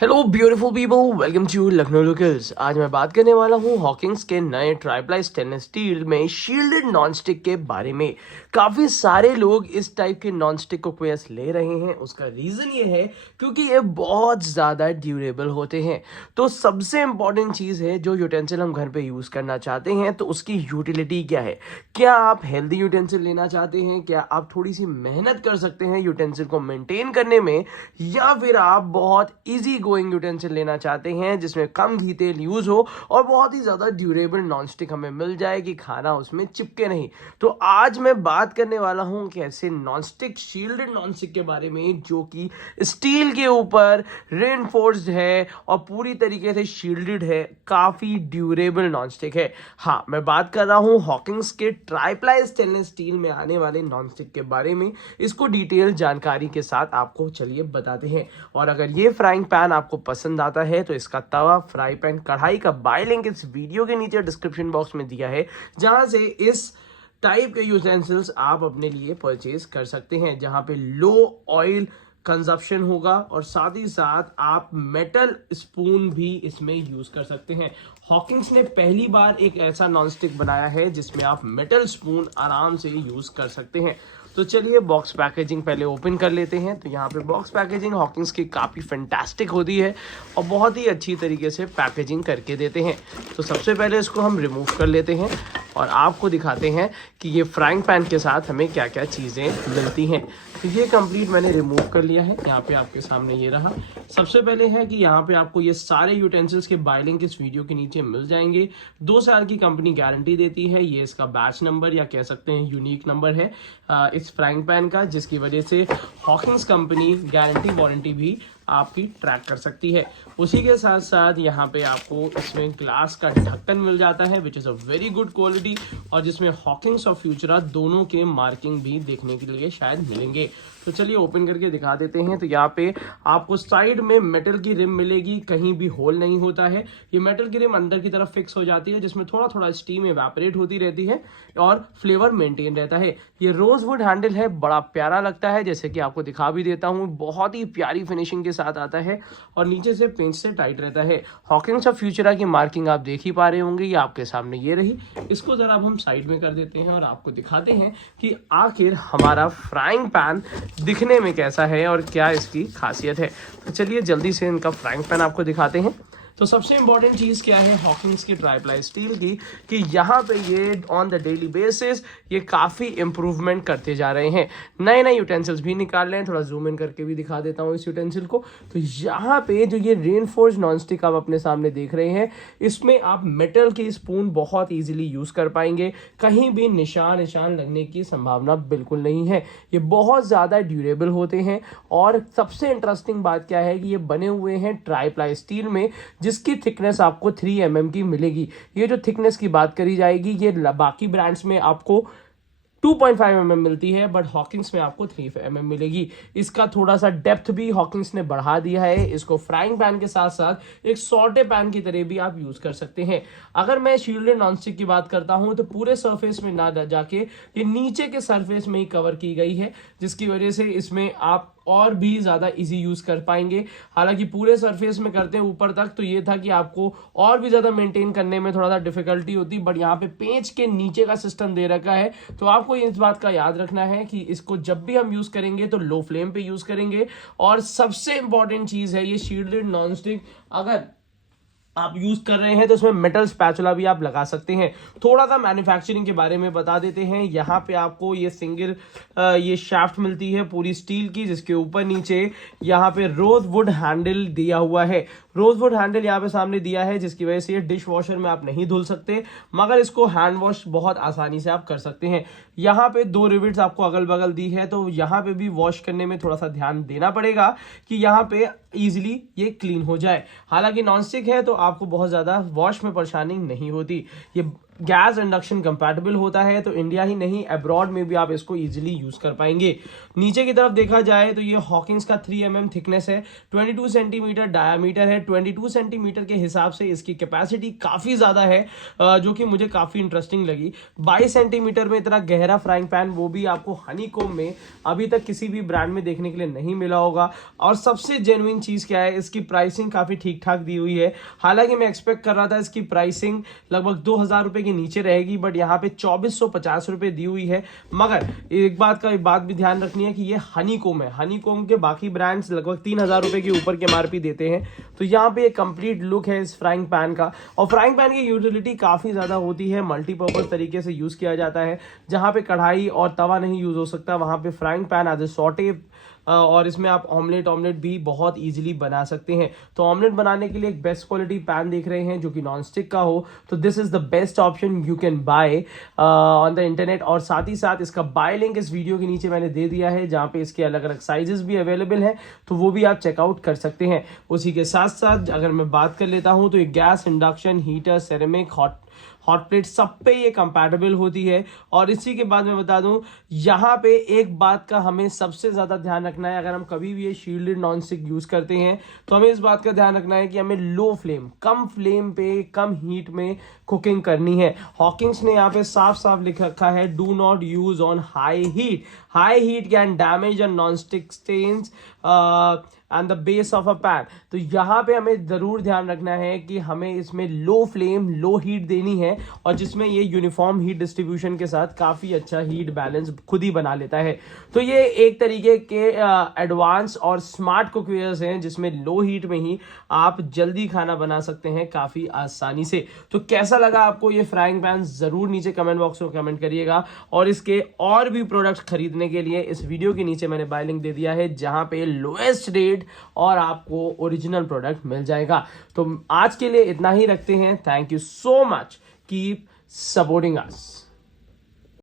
Hello beautiful people, welcome to Lucknow locals. आज मैं बात करने वाला हूँ हॉकिंग्स के नए ट्राइप्लाई स्टेनलेस स्टील में शील्डेड नॉन स्टिक के बारे में। काफ़ी सारे लोग इस टाइप के नॉन स्टिक कुकवेयर्स ले रहे हैं। उसका रीज़न ये है क्योंकि ये बहुत ज़्यादा ड्यूरेबल होते हैं। तो सबसे इम्पॉर्टेंट चीज़ है, जो यूटेंसिल हम घर पे यूज़ करना चाहते हैं तो उसकी यूटिलिटी क्या है। क्या आप हेल्दी यूटेंसिल लेना चाहते हैं, क्या आप थोड़ी सी मेहनत कर सकते हैं यूटेंसिल को मेंटेन करने में, या फिर आप बहुत ईजी गोइंग यूटेंसिल लेना चाहते हैं जिसमें कम घी तेल यूज हो और बहुत ही ज़्यादा ड्यूरेबल नॉनस्टिक हमें मिल जाए कि खाना उसमें चिपके नहीं। तो आज मैं बात करने वाला हूं कि ऐसे नॉनस्टिक शील्डेड नॉनस्टिक के बारे में जो कि स्टील के ऊपर रेनफोर्स्ड है और पूरी तरीके से शील्डेड है, काफ़ी ड्यूरेबल नॉनस्टिक है। हाँ, मैं बात कर रहा हूं हॉकिंग्स के ट्राइप्लाई स्टेनलेस स्टील में आने वाले नॉनस्टिक के बारे में। इसको डिटेल जानकारी के साथ आपको चलिए बताते हैं। और अगर ये फ्राइंग पैन आपको पसंद आता है तो इसका तवा, फ्राई पैन, कढ़ाई का बाय लिंक इस वीडियो के नीचे डिस्क्रिप्शन बॉक्स में दिया है, जहां से इस टाइप के यूटेंसिल्स आप अपने लिए परचेज कर सकते हैं, जहां पे लो ऑयल कंजप्शन होगा और साथ ही साथ आप मेटल स्पून भी इसमें यूज कर सकते हैं। हॉकिंग्स ने पहली बार एक ऐसा नॉनस्टिक बनाया है जिसमें आप मेटल स्पून आराम से यूज कर सकते हैं। तो चलिए बॉक्स पैकेजिंग पहले ओपन कर लेते हैं। तो यहाँ पे बॉक्स पैकेजिंग हॉकिंग्स की काफ़ी फैंटास्टिक होती है और बहुत ही अच्छी तरीके से पैकेजिंग करके देते हैं। तो सबसे पहले इसको हम रिमूव कर लेते हैं और आपको दिखाते हैं कि ये फ्राइंग पैन के साथ हमें क्या क्या चीज़ें मिलती हैं। तो ये कंप्लीट मैंने रिमूव कर लिया है। यहाँ पे आपके सामने ये रहा। सबसे पहले है कि यहाँ पे आपको ये सारे यूटेंसिल्स के बाय लिंक इस वीडियो के नीचे मिल जाएंगे। 2 साल की कंपनी गारंटी देती है। ये इसका बैच नंबर या कह सकते हैं यूनिक नंबर है इस फ्राइंग पैन का, जिसकी वजह से हॉकिंग्स कंपनी गारंटी वारंटी भी आपकी ट्रैक कर सकती है। उसी के साथ साथ यहाँ पे आपको इसमें ग्लास का ढक्कन मिल जाता है which is a very good quality, और जिसमें हॉकिंग्स और फ्यूचरा दोनों के मार्किंग भी देखने के लिए शायद मिलेंगे। तो चलिए ओपन करके दिखा देते हैं। तो यहाँ पे आपको साइड में मेटल की रिम मिलेगी, कहीं भी होल नहीं होता है। ये मेटल की रिम अंदर की तरफ फिक्स हो जाती है, जिसमें थोड़ा थोड़ा स्टीम एवेपोरेट होती रहती है और फ्लेवर मेंटेन रहता है। ये रोजवुड हैंडल है, बड़ा प्यारा लगता है, जैसे कि आपको दिखा भी देता हूँ। बहुत ही प्यारी फिनिशिंग के साथ आता है और नीचे से पिंच से टाइट रहता है। हॉकिंग्स और फ्यूचरा की मार्किंग आप देख ही पा रहे होंगे, ये आपके सामने ये रही। इसको जरा हम साइड में कर देते हैं और आपको दिखाते हैं कि आखिर हमारा फ्राइंग पैन दिखने में कैसा है और क्या इसकी खासियत है। तो चलिए जल्दी से इनका फ्राइंग पैन आपको दिखाते हैं। तो सबसे इंपॉर्टेंट चीज़ क्या है हॉकिंग्स की ट्राइप्लाई स्टील की, कि यहाँ पे ये ऑन द डेली बेसिस ये काफ़ी इंप्रूवमेंट करते जा रहे हैं। नए नए यूटेंसिल्स भी निकाल रहे हैं। थोड़ा जूम इन करके भी दिखा देता हूँ इस यूटेंसिल को। तो यहाँ पे जो ये रेनफोर्स्ड नॉनस्टिक आप अपने सामने देख रहे हैं, इसमें आप मेटल की स्पून बहुत ईजिली यूज़ कर पाएंगे। कहीं भी निशान लगने की संभावना बिल्कुल नहीं है। ये बहुत ज़्यादा ड्यूरेबल होते हैं और सबसे इंटरेस्टिंग बात क्या है कि ये बने हुए हैं ट्राइप्लाई स्टील में, जिसकी थिकनेस आपको 3 mm की मिलेगी। ये जो थिकनेस की बात करी जाएगी, ये बाकी ब्रांड्स में आपको 2.5 mm मिलती है, बट हॉकिंग्स में आपको 3 mm मिलेगी। इसका थोड़ा सा डेप्थ भी हॉकिंग्स ने बढ़ा दिया है। इसको फ्राइंग पैन के साथ साथ एक सॉटे पैन की तरह भी आप यूज कर सकते हैं। अगर मैं शील्डेड नॉनस्टिक की बात करता हूं तो पूरे सरफेस में ना जाके ये नीचे के सरफेस में ही कवर की गई है, जिसकी वजह से इसमें आप और भी ज़्यादा इजी यूज़ कर पाएंगे। हालांकि पूरे सरफेस में करते हैं ऊपर तक तो ये था कि आपको और भी ज़्यादा मेंटेन करने में थोड़ा सा डिफिकल्टी होती, बट यहाँ पे पेंच के नीचे का सिस्टम दे रखा है। तो आपको इस बात का याद रखना है कि इसको जब भी हम यूज़ करेंगे तो लो फ्लेम पे यूज़ करेंगे। और सबसे इंपॉर्टेंट चीज़ है, ये शील्डेड नॉनस्टिक अगर आप यूज कर रहे हैं तो उसमें मेटल स्पैचुला भी आप लगा सकते हैं। थोड़ा सा मैन्युफैक्चरिंग के बारे में बता देते हैं। यहाँ पे आपको ये सिंगल ये शाफ्ट मिलती है पूरी स्टील की, जिसके ऊपर नीचे यहाँ पे रोजवुड हैंडल दिया हुआ है। रोजवुड हैंडल यहाँ पे सामने दिया है, जिसकी वजह से ये डिश वॉशर में आप नहीं धुल सकते, मगर इसको हैंड वॉश बहुत आसानी से आप कर सकते हैं। यहाँ पे 2 रिविट्स आपको अगल बगल दी है, तो यहाँ पे भी वॉश करने में थोड़ा सा ध्यान देना पड़ेगा कि यहाँ पे इजीली ये क्लीन हो जाए। हालांकि नॉनस्टिक है तो आपको बहुत ज़्यादा वॉश में परेशानी नहीं होती। ये गैस इंडक्शन कंपैटिबल होता है, तो इंडिया ही नहीं अब्रॉड में भी आप इसको इजीली यूज कर पाएंगे। नीचे की तरफ देखा जाए तो ये हॉकिंग्स का 3 mm थिकनेस है, 22 सेंटीमीटर डायामीटर है, 22 सेंटीमीटर के हिसाब से इसकी कैपेसिटी काफी ज्यादा है, जो कि मुझे काफी इंटरेस्टिंग लगी। 22 सेंटीमीटर में इतना गहरा फ्राइंग पैन, वो भी आपको हनीकॉम्ब में अभी तक किसी भी ब्रांड में देखने के लिए नहीं मिला होगा। और सबसे जेन्युइन चीज क्या है, इसकी प्राइसिंग काफी ठीक ठाक दी हुई है। हालांकि मैं एक्सपेक्ट कर रहा था इसकी प्राइसिंग लगभग 2000 रुपए के नीचे रहेगी, बट यहाँ पे 2450 रुपए दी हुई है। मगर एक बात भी ध्यान रखनी है कि ये हनीकॉम्ब है। हनीकॉम्ब के बाकी ब्रांड्स लगभग 3000 रुपए के ऊपर के एमआरपी देते हैं। तो यहाँ पे एक कंप्लीट लुक है इस फ्राइंग पैन का। और फ्राइंग पैन की यूटिलिटी काफी ज्यादा होती है, मल्टीपर्पज तरीके से यूज किया जाता है। जहां पे कढ़ाई और तवा नहीं यूज हो सकता, वहां पे frying pan as a saute, और इसमें आप ऑमलेट भी बहुत इजीली बना सकते हैं। तो ऑमलेट बनाने के लिए एक बेस्ट क्वालिटी पैन देख रहे हैं जो कि नॉन स्टिक का हो, तो this is the best option you can buy on the internet. और साथ ही साथ इसका बाय लिंक इस वीडियो के नीचे मैंने दे दिया है, जहां पे इसके अलग अलग साइजेस भी अवेलेबल हैं, तो वो भी आप चेकआउट कर सकते हैं। उसी के साथ साथ अगर मैं बात कर लेता हूं तो ये gas, induction, heater, ceramic, hot plate सब पे ये कंपैटिबल होती है। और इसी के बाद मैं बता दूं, यहाँ पे एक बात का हमें सबसे ज्यादा ध्यान रखना है, अगर हम कभी भी ये शील्डेड नॉन स्टिक यूज करते हैं तो हमें इस बात का ध्यान रखना है कि हमें लो फ्लेम, कम फ्लेम पे, कम हीट में कुकिंग करनी है। हॉकिंग्स ने यहाँ पे साफ साफ लिख रखा है, do not use on high heat. High heat can damage a non stick stains and the base of a pan. तो यहाँ पे हमें जरूर ध्यान रखना है कि हमें इसमें लो फ्लेम, लो हीट देनी है, और जिसमें ये यूनिफॉर्म हीट डिस्ट्रीब्यूशन के साथ काफी अच्छा हीट बैलेंस खुद ही बना लेता है। तो ये एक तरीके के एडवांस और स्मार्ट कुकवेयर्स हैं जिसमें लो हीट में ही आप जल्दी खाना बना सकते हैं काफी आसानी से। तो कैसा लगा आपको ये फ्राइंग पैन, जरूर नीचे कमेंट बॉक्स में कमेंट करिएगा। और इसके और भी प्रोडक्ट्स खरीदने के लिए इस वीडियो के नीचे मैंने बाय लिंक दे दिया है, जहां पे लोएस्ट रेट और आपको ओरिजिनल प्रोडक्ट मिल जाएगा। तो आज के लिए इतना ही रखते हैं। Thank you so much, keep supporting us.